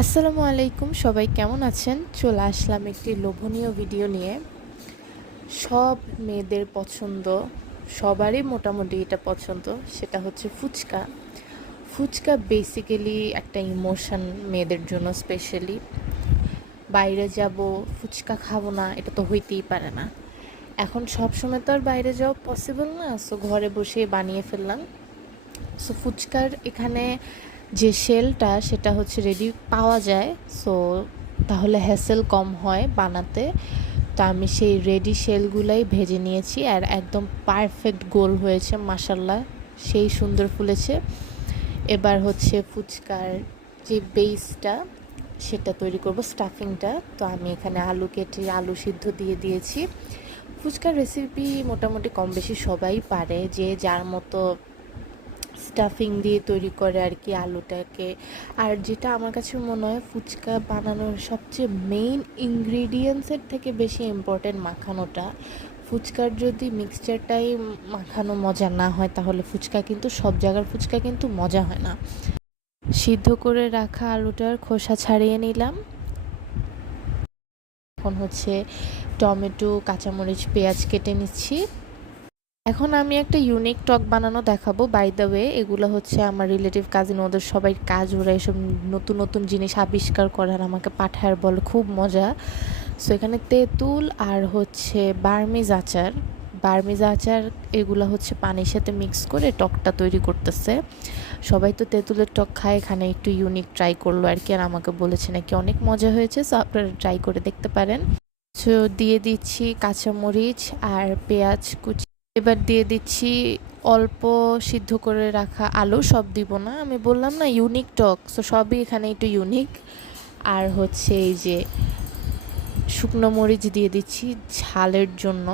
আসসালামু আলাইকুম, সবাই কেমন আছেন? চলে আসলাম একটি লোভনীয় ভিডিও নিয়ে। সব মেয়েদের পছন্দ, সবারই মোটামুটি এটা পছন্দ, সেটা হচ্ছে ফুচকা। ফুচকা বেসিক্যালি একটা ইমোশন মেয়েদের জন্য স্পেশালি বাইরে যাব, ফুচকা খাব না, এটা তো হইতেই পারে না। এখন সব সময় তো আর বাইরে যাওয়া পসিবল না সো ঘরে বসে বানিয়ে ফেললাম। সো ফুচকার এখানে যে শেলটা সেটা হচ্ছে রেডি পাওয়া যায়। সো তাহলে হ্যাসেল কম হয় বানাতে। তো আমি সেই রেডি শেলগুলাই ভেজে নিয়েছি আর একদম পারফেক্ট গোল হয়েছে মাসাল্লাহ সেই সুন্দর ফুলেছে। এবার হচ্ছে ফুচকার যে বেসটা সেটা তৈরি করব স্টাফিংটা তো আমি এখানে আলু কেটে, আলু সিদ্ধ দিয়ে দিয়েছি। ফুচকার রেসিপি মোটামুটি কম বেশি সবাই পারে, যে যার মতো স্টাফিং দিয়ে তৈরি করে আর কি আলুটাকে। আর যেটা আমার কাছে মনে হয় ফুচকা বানানোর সবচেয়ে মেইন ইনগ্রিডিয়েন্টসের থেকে বেশি ইম্পর্টেন্ট মাখানোটা। ফুচকার যদি মিক্সচারটাই মাখানো মজা না হয়, তাহলে ফুচকা কিন্তু, সব জায়গার ফুচকা কিন্তু মজা হয় না। সিদ্ধ করে রাখা আলুটার খোসা ছাড়িয়ে নিলাম। এখন হচ্ছে টমেটো, কাঁচামরিচ, পেঁয়াজ কেটে নিচ্ছি। এখন আমি একটা ইউনিক টক বানানো দেখাবো। বাই দ্য ওয়ে এগুলো হচ্ছে আমার রিলেটিভ কাজিন ওদের সবাই কাজ, ওরা এসব নতুন নতুন জিনিস আবিষ্কার করার আমাকে পাঠায় বল, খুব মজা। সো এখানে তেঁতুল আর হচ্ছে বার্মিজ আচার। বার্মিজ আচার এগুলো হচ্ছে পানির সাথে মিক্স করে টকটা তৈরি করতেছে। সবাই তো তেঁতুলের টক খায়, এখানে একটু ইউনিক ট্রাই করল আর কি, আর আমাকে বলেছে নাকি অনেক মজা হয়েছে সো আপনারা ট্রাই করে দেখতে পারেন। সো দিয়ে দিচ্ছি কাঁচামরিচ আর পেঁয়াজ কুচি এবার দিয়ে দিচ্ছি অল্প সিদ্ধ করে রাখা আলু, সব দিব না। আমি বললাম না ইউনিক টক সো সবই এখানে একটু ইউনিক আর হচ্ছে এই যে শুকনো মরিচ দিয়ে দিচ্ছি ঝালের জন্য।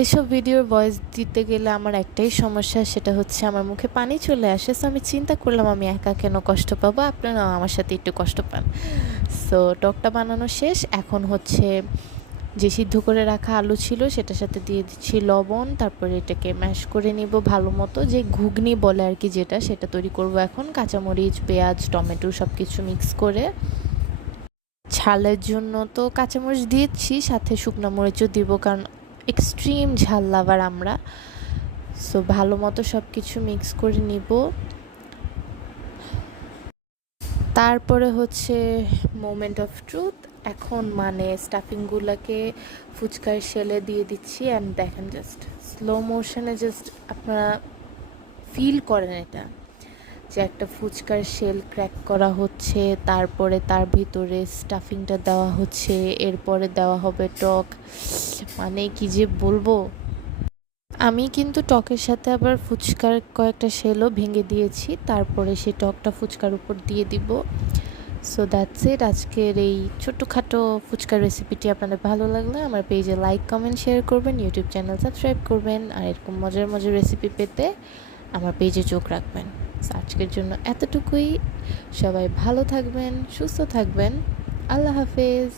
এসব ভিডিওর ভয়েস দিতে গেলে আমার একটাই সমস্যা, সেটা হচ্ছে আমার মুখে পানি চলে আসে সো আমি চিন্তা করলাম আমি একা কেন কষ্ট পাবো? আপনারা আমার সাথে একটু কষ্ট পান। সো টকটা বানানো শেষ, এখন হচ্ছে যে সিদ্ধ করে রাখা আলু ছিল সেটার সাথে দিয়ে দিচ্ছি লবণ, তারপরে এটাকে ম্যাশ করে নিব ভালো মতো। যে ঘুগনি বলে আর কি যেটা, সেটা তৈরি করব এখন। কাঁচামরিচ, পেঁয়াজ, টমেটো সব কিছু মিক্স করে। ঝালের জন্য তো কাঁচামরিচ দিয়েছি সাথে শুকনো মরিচও দিব কারণ এক্সট্রিম ঝাল লাভার আমরা। সো ভালো মতো সব কিছু মিক্স করে নিব। তারপরে হচ্ছে মোমেন্ট অফ ট্রুথ এখন মানে স্টাফিংগুলোকে ফুচকার শেলে দিয়ে দিচ্ছি অ্যান্ড দেখেন জাস্ট স্লো মোশনে জাস্ট আপনারা ফিল করেন এটা, যে একটা ফুচকার শেল ক্র্যাক করা হচ্ছে, তারপরে তার ভিতরে স্টাফিংটা দেওয়া হচ্ছে, এরপরে দেওয়া হবে টক মানে কি যে বলব? আমি কিন্তু টকের সাথে আবার ফুচকার কয়েকটা শেলও ভেঙে দিয়েছি, তারপরে সেই টকটা ফুচকার উপর দিয়ে দিব। সো দ্যাটস ইট আজকের এই ছোটোখাটো ফুচকার রেসিপিটি আপনাদের ভালো লাগলে আমার পেজে লাইক কমেন্ট শেয়ার করবেন ইউটিউব চ্যানেল সাবস্ক্রাইব করবেন, আর এরকম মজার মজার রেসিপি পেতে আমার পেজে চোখ রাখবেন। আজকের জন্য এতটুকুই। সবাই ভালো থাকবেন, সুস্থ থাকবেন। আল্লাহ হাফেজ।